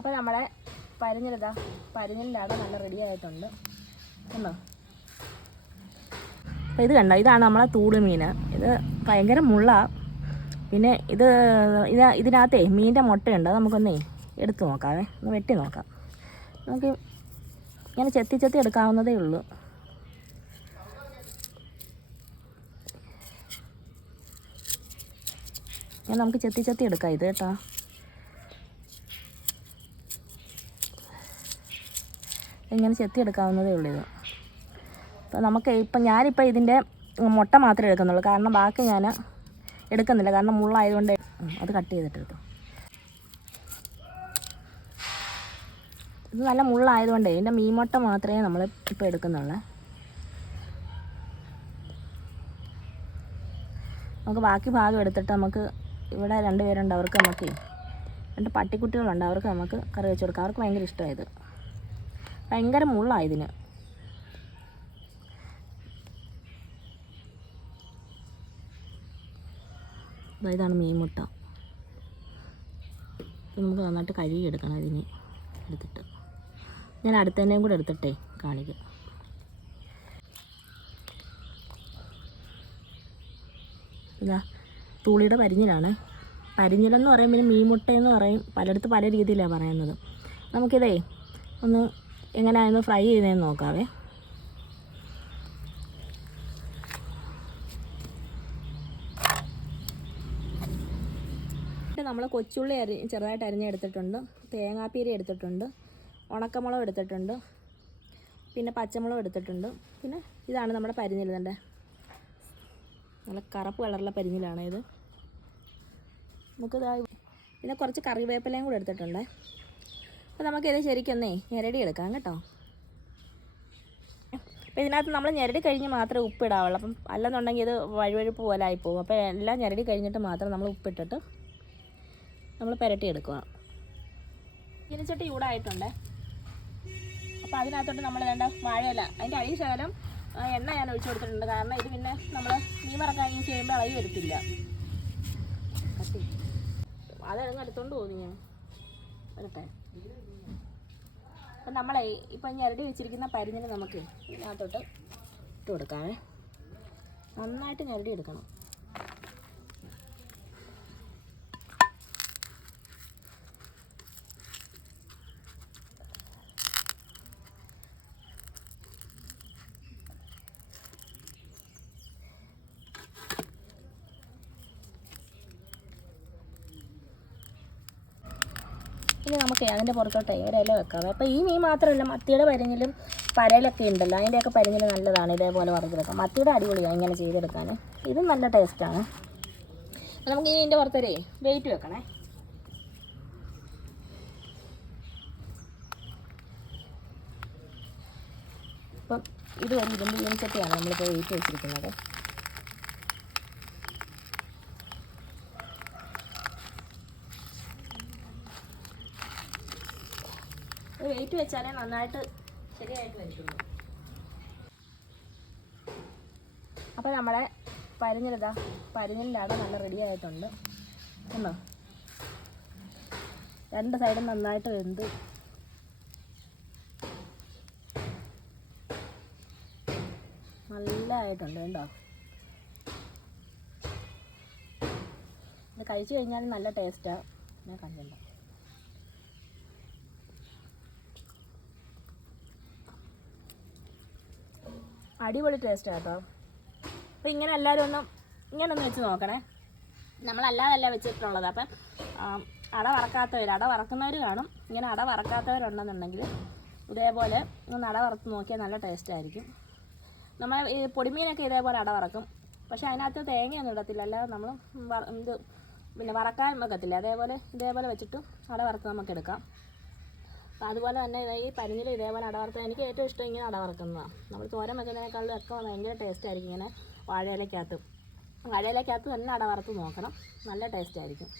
അപ്പോൾ നമ്മുടെ പരിഞ്ഞിലിതാ പരിഞ്ഞിലാണ് നല്ല റെഡി ആയിട്ടുണ്ട്. കണ്ടോ അപ്പോൾ ഇത് കണ്ടോ? ഇതാണ് നമ്മളെ തൂട് മീൻ ഇത് ഭയങ്കര മുള്ള. പിന്നെ ഇത് ഇത് ഇതിനകത്തേ മീനിന്റെ മുട്ടയുണ്ട്. നമുക്കൊന്നേ എടുത്ത് നോക്കാവേ. ഒന്ന് വെട്ടി നോക്കാം. നമുക്ക് ഇങ്ങനെ ചെത്തി ചെത്തി എടുക്കാവുന്നതേ ഉള്ളൂ. ഞാൻ നമുക്ക് ചെത്തി ചെത്തി എടുക്കാം ഇത് കേട്ടോ. ഇങ്ങനെ ചെത്തിയെടുക്കാവുന്നതേ ഉള്ളൂ ഇത്. അപ്പോൾ നമുക്ക് ഇപ്പം ഞാനിപ്പോൾ ഇതിന്റെ മുട്ട മാത്രമേ എടുക്കുന്നുള്ളൂ. കാരണം ബാക്കി ഞാൻ എടുക്കുന്നില്ല. കാരണം മുള്ളായതുകൊണ്ട് അത് കട്ട് ചെയ്തിട്ട് എടുക്കും ഇത് നല്ല മുള്ളായതുകൊണ്ടേ ഇതിന്റെ മീൻ മുട്ട മാത്രമേ നമ്മൾ ഇപ്പോൾ എടുക്കുന്നുള്ളൂ. നമുക്ക് ബാക്കി ഭാഗം എടുത്തിട്ട് നമുക്ക് ഇവിടെ രണ്ട് പേരുണ്ട്. അവർക്ക് നമുക്ക് രണ്ട് പട്ടിക്കുട്ടികളുണ്ട്. അവർക്ക് നമുക്ക് കറി വെച്ച് കൊടുക്കാം. അവർക്ക് ഭയങ്കര ഇഷ്ടമായത് ഭയങ്കര മുള്ളായതിന് ഇതാണ് മീൻ മുട്ട ഇത് നമുക്ക് നന്നായിട്ട് കഴുകി എടുക്കണം ഇതിന്. എടുത്തിട്ട്. ഞാൻ അടുത്തതിനെയും കൂടെ എടുത്തിട്ടേ കാണിക്കാം. ഇതാ തൂളിയുടെ പരിഞ്ഞിലാണ്. പരിഞ്ഞിലെന്ന് പറയും പിന്നെ മീൻമുട്ടയെന്ന് പറയും പലയിടത്ത് പല രീതിയിലാണ് പറയുന്നത്. നമുക്കിതേ ഒന്ന് എങ്ങനെയാണെന്ന് ഫ്രൈ ചെയ്തതെന്ന് നോക്കാവേ. നമ്മൾ കൊച്ചുള്ളി അരി ചെറുതായിട്ട് അരിഞ്ഞെടുത്തിട്ടുണ്ട് തേങ്ങാപ്പീരി എടുത്തിട്ടുണ്ട്. ഉണക്കമുളക് എടുത്തിട്ടുണ്ട്. പിന്നെ പച്ചമുളക് എടുത്തിട്ടുണ്ട്. പിന്നെ ഇതാണ് നമ്മുടെ പരിഞ്ഞിലുണ്ട് നല്ല കറുപ്പ് കളറുള്ള പരിഞ്ഞിലാണ് ഇത് നമുക്കിതായി പിന്നെ കുറച്ച് കറിവേപ്പിലയും കൂടെ എടുത്തിട്ടുണ്ട്. അപ്പോൾ നമുക്കിത് ശരിക്കൊന്നേ ഞെരടി എടുക്കാം കേട്ടോ. അപ്പോൾ ഇതിനകത്ത് നമ്മൾ ഞെരടി കഴിഞ്ഞ് മാത്രമേ ഉപ്പിടാവുള്ളൂ. അപ്പം അല്ലെന്നുണ്ടെങ്കിൽ ഇത് വഴുവഴുപ്പ് പോലെ ആയിപ്പോകും അപ്പോൾ എല്ലാം ഞെരടി കഴിഞ്ഞിട്ട് മാത്രം നമ്മൾ ഉപ്പിട്ടിട്ട് നമ്മൾ പുരട്ടി എടുക്കുക. ചീനിച്ചട്ടി ചൂടായിട്ടുണ്ട്. അപ്പോൾ അതിനകത്തോട്ട് നമ്മൾ വേണ്ട വാഴയില. അതിന്റെ അടി ശകലം എണ്ണ ഞാൻ ഒഴിച്ചു കൊടുത്തിട്ടുണ്ട്. കാരണം ഇത് പിന്നെ നമ്മൾ മീൻ വറക്കാൻ ചെയ്യുമ്പോൾ ഇളകി വരത്തില്ല. അതെടുത്തോണ്ട് പോകുന്നു ഞാൻ. വരട്ടെ. അപ്പം നമ്മളെ ഇപ്പം ഞരടി വെച്ചിരിക്കുന്ന പരിഞ്ഞിന് നമുക്ക് ഇതിനകത്തോട്ട് ഇട്ട് കൊടുക്കാമേ നന്നായിട്ട് ഞരടി എടുക്കണം. ഇനി നമുക്ക് അതിന്റെ പുറത്തോട്ടേ ഒരില വെക്കാം. അപ്പോൾ ഈ മീൻ മാത്രമല്ല മത്തിയുടെ പരിഞ്ഞിലും പരലൊക്കെ ഉണ്ടല്ലോ അതിന്റെയൊക്കെ പരിഞ്ഞിൽ നല്ലതാണ് ഇതേപോലെ വറുത്തെടുക്കാം മത്തിയുടെ അടിപൊളിയാണ് ഇങ്ങനെ ചെയ്തെടുക്കാൻ. ഇതും നല്ല ടേസ്റ്റാണ് നമുക്ക് ഇനി ഇതിന്റെ പുറത്തൊരു വെയിറ്റ് വെക്കണേ. ഇപ്പം ഇത് ഒരു ഇരുമ്പ് ചട്ടിയാണ് നമ്മളിപ്പോൾ വെയിറ്റ് വെച്ചിരിക്കുന്നത്. വെയിറ്റ് വെച്ചാലേ നന്നായിട്ട് ശരിയായിട്ട് വരത്തുള്ളൂ. അപ്പോൾ നമ്മളെ പരിഞ്ഞിലിതാ പരിഞ്ഞിലാണ് നല്ല റെഡി ആയിട്ടുണ്ട്. കണ്ടോ രണ്ട് സൈഡും നന്നായിട്ട് വെന്ത്. നല്ല ആയിട്ടുണ്ട് കേട്ടോ. ഇത് കഴിച്ചു കഴിഞ്ഞാൽ നല്ല ടേസ്റ്റാണ് ഞാൻ കണ്ടില്ല. അടിപൊളി ടേസ്റ്റ് കേട്ടോ. അപ്പോൾ ഇങ്ങനെ എല്ലാവരും ഒന്ന് ഇങ്ങനെ ഒന്ന് വെച്ച് നോക്കണേ. നമ്മളല്ലാതല്ല വെച്ചിട്ടുള്ളത്. അപ്പം അട വറക്കാത്തവർ അട വറക്കുന്നവർ കാണും. ഇങ്ങനെ അട വറക്കാത്തവരുണ്ടെന്നുണ്ടെങ്കിൽ ഇതേപോലെ ഒന്ന് അട വറുത്ത് നോക്കിയാൽ നല്ല ടേസ്റ്റ് ആയിരിക്കും. നമ്മൾ ഈ പൊടിമീനൊക്കെ ഇതേപോലെ അട വറക്കും. പക്ഷെ അതിനകത്ത് തേങ്ങയൊന്നും ഇടത്തില്ല. അല്ലാതെ നമ്മൾ ഇത് പിന്നെ വറക്കാൻ വെക്കത്തില്ല. അതേപോലെ ഇതേപോലെ വെച്ചിട്ട് അട വറുത്ത് നമുക്ക് എടുക്കാം. അതുപോലെ തന്നെ ഈ പരിഞ്ഞിൽ ഇതേപോലെ അടവറുത്തത് എനിക്ക് ഏറ്റവും ഇഷ്ടം ഇങ്ങനെ അടവറുക്കുന്നതാണ് നമ്മൾ തോരൻ വെക്കുന്നതിനേക്കാളും ഒക്കെ ഭയങ്കര ടേസ്റ്റ് ആയിരിക്കും ഇങ്ങനെ വാഴയിലക്കകത്ത്. വാഴയിലക്കകത്ത് തന്നെ അടവറുത്ത് നോക്കണം. നല്ല ടേസ്റ്റ് ആയിരിക്കും.